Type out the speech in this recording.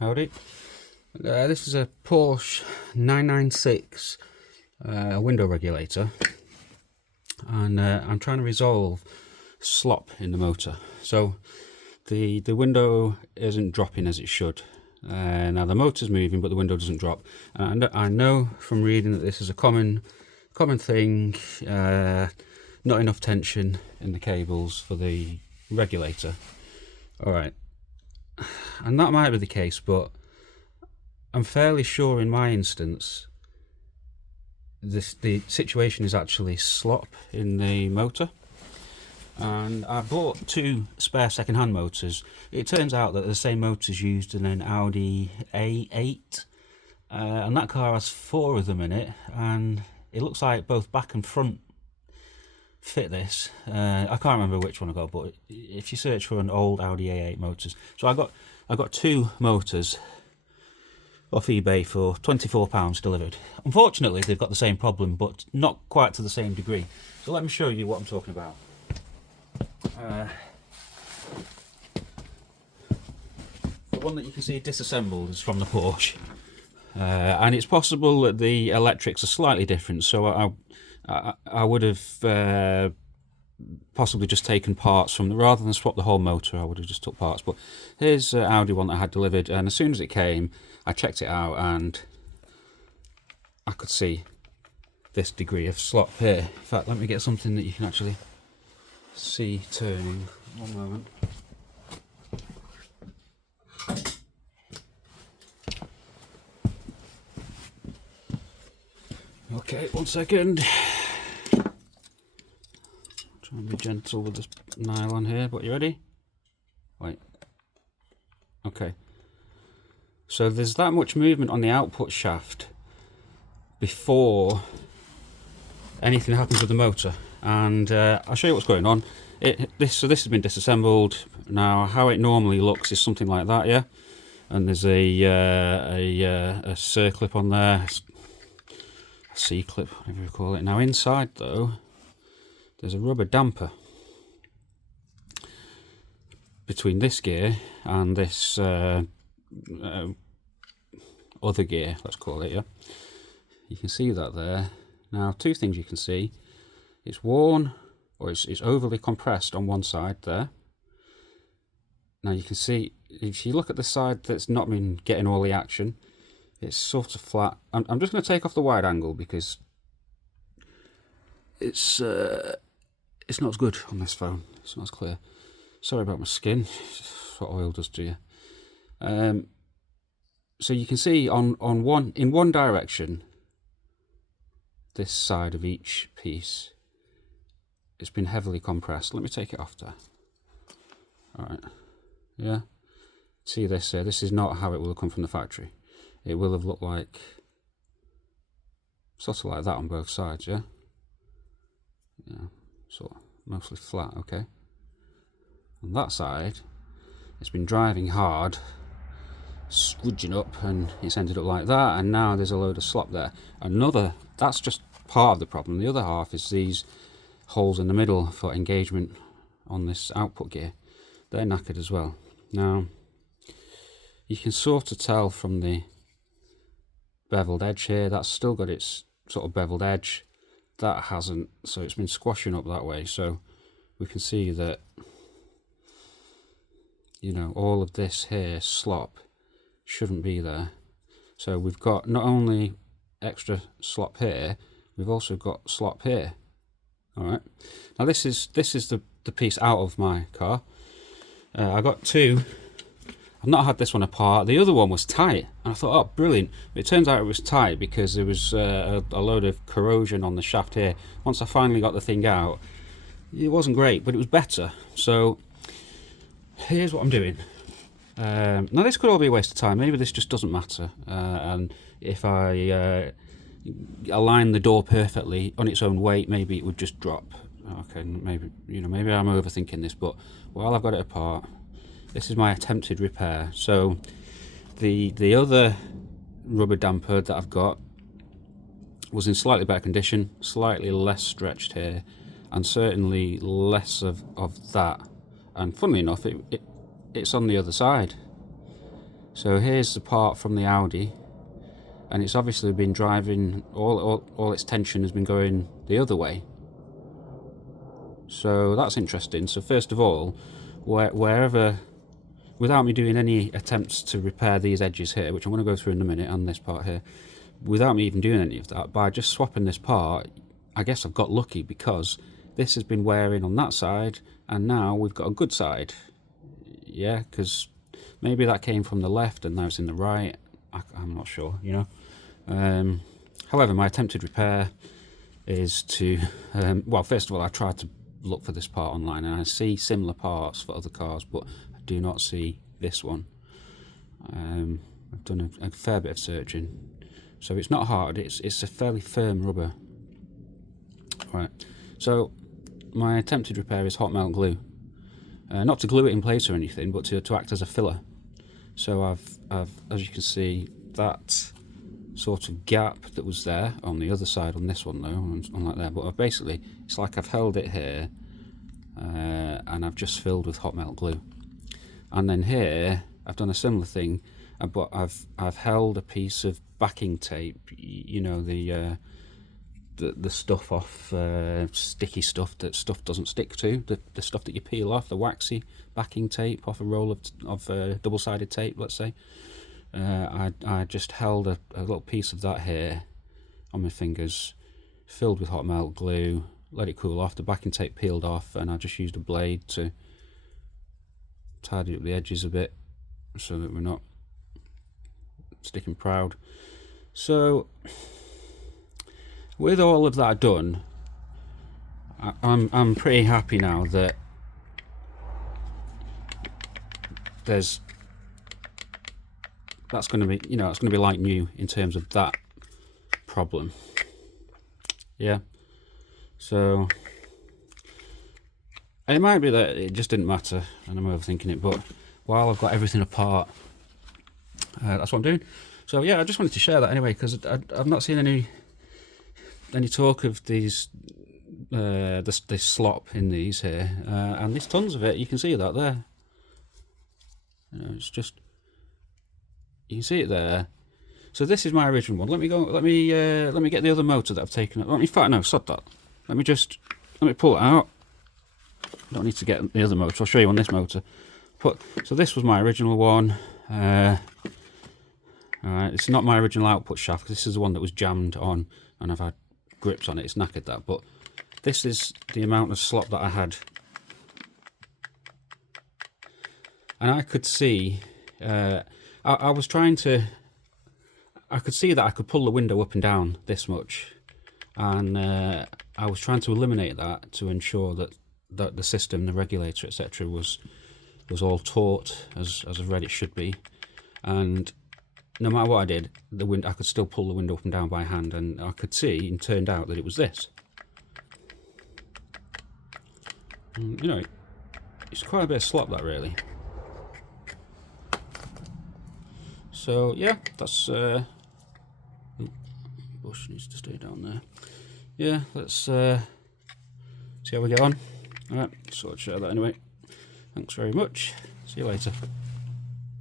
Howdy. This is a Porsche 996 window regulator, and I'm trying to resolve slop in the motor. So the window isn't dropping as it should. Now the motor's moving, but the window doesn't drop. And I know from reading that this is a common thing. Not enough tension in the cables for the regulator. All right, and that might be the case, but I'm fairly sure in my instance the situation is actually slop in the motor. And I bought two spare second-hand motors. It turns out that they're the same motors used in an Audi A8, and that car has 4 of them in it, and it looks like both back and front fit this. I can't remember which one I got, but if you search for an old Audi A8 motors, so I got 2 motors off eBay for £24 delivered. Unfortunately, they've got the same problem, but not quite to the same degree. So let me show you what I'm talking about. The one that you can see disassembled is from the Porsche, and it's possible that the electrics are slightly different. So I would have possibly just taken parts from the, rather than swap the whole motor. I would have just took parts. But here's the Audi one that I had delivered, and as soon as it came, I checked it out, and I could see this degree of slop here. In fact, let me get something that you can actually see turning. One moment. Okay, 1 second. Try and be gentle with this nylon here, but you ready? Wait. Okay. So there's that much movement on the output shaft before anything happens with the motor, and I'll show you what's going on. So this has been disassembled. Now, how it normally looks is something like that, yeah. And there's a circlip on there, a C-clip, whatever you call it. Now inside though, there's a rubber damper between this gear and this other gear, let's call it, yeah. You can see that there. Now, 2 things you can see. It's worn, or it's overly compressed on one side there. Now you can see, if you look at the side that's not been getting all the action, it's sort of flat. I'm just going to take off the wide angle because it's not as good on this phone. It's not as clear. Sorry about my skin. It's what oil does to you. So you can see in one direction, this side of each piece, it's been heavily compressed. Let me take it off there. All right. Yeah. See this here? This is not how it will have come from the factory. It will have looked like sort of like that on both sides, yeah? Yeah, sort of mostly flat, okay? On that side, it's been driving hard, squidging up, and it's ended up like that, and now there's a load of slop there. That's just part of the problem. The other half is these holes in the middle for engagement on this output gear. They're knackered as well. Now, you can sort of tell from the beveled edge here, that's still got its sort of beveled edge. That hasn't, so it's been squashing up that way. So we can see that, you know, all of this here slop shouldn't be there. So we've got not only extra slop here, we've also got slop here. All right. Now this is the piece out of my car. I got 2. I've not had this one apart. The other one was tight, and I thought, oh, brilliant. But it turns out it was tight because there was a load of corrosion on the shaft here. Once I finally got the thing out, it wasn't great, but it was better. So here's what I'm doing. Now this could all be a waste of time. Maybe this just doesn't matter. And if I align the door perfectly on its own weight, maybe it would just drop. Okay, maybe I'm overthinking this, but while I've got it apart, this is my attempted repair. So the other rubber damper that I've got was in slightly better condition, slightly less stretched here, and certainly less of that. And funnily enough, it's on the other side. So here's the part from the Audi, and it's obviously been driving, all its tension has been going the other way. So that's interesting. So first of all, wherever, without me doing any attempts to repair these edges here, which I'm going to go through in a minute on this part here, without me even doing any of that, by just swapping this part, I guess I've got lucky, because this has been wearing on that side, and now we've got a good side. Yeah, because maybe that came from the left and now it's in the right. I'm not sure, you know. However, my attempted repair is to, well, first of all, I tried to look for this part online, and I see similar parts for other cars, but I do not see this one. I've done a fair bit of searching, so it's not hard. It's a fairly firm rubber. Right, so my attempted repair is hot melt glue. Not to glue it in place or anything, but to act as a filler. So I've, as you can see, that sort of gap that was there on the other side on this one though, unlike there, but basically it's like I've held it here, and I've just filled with hot melt glue. And then here I've done a similar thing, but I've held a piece of backing tape, you know, the stuff off, sticky stuff that stuff doesn't stick to, the stuff that you peel off, the waxy backing tape off a roll of double-sided tape, let's say. I just held a little piece of that here on my fingers, filled with hot melt glue, let it cool off, the backing tape peeled off, and I just used a blade to tidy up the edges a bit so that we're not sticking proud. So with all of that done, I'm pretty happy now that that's going to be, you know, it's going to be like new in terms of that problem. Yeah. So it might be that it just didn't matter and I'm overthinking it, but while I've got everything apart, that's what I'm doing. So yeah, I just wanted to share that anyway, because I've not seen any talk of these this slop in these here, and there's tons of it. You can see that there. You know, it's just, you can see it there. So this is my original one. Let me get the other motor that I've taken out. In fact, no, stop that. Let me pull it out. I don't need to get the other motor. I'll show you on this motor. So this was my original one. Alright, it's not my original output shaft, because this is the one that was jammed on, and I've had grips on it. It's knackered that, but this is the amount of slop that I had, and I could see. I was trying to. I could see that I could pull the window up and down this much, and I was trying to eliminate that to ensure that the system, the regulator, etc., was all taut as I've read it should be, and no matter what I did, I could still pull the window up and down by hand, and I could see, and turned out that it was this. And, you know, it's quite a bit of slop, that, really. So yeah, that's bush needs to stay down there. Yeah, let's see how we get on. Alright, so I'll share that anyway. Thanks very much. See you later.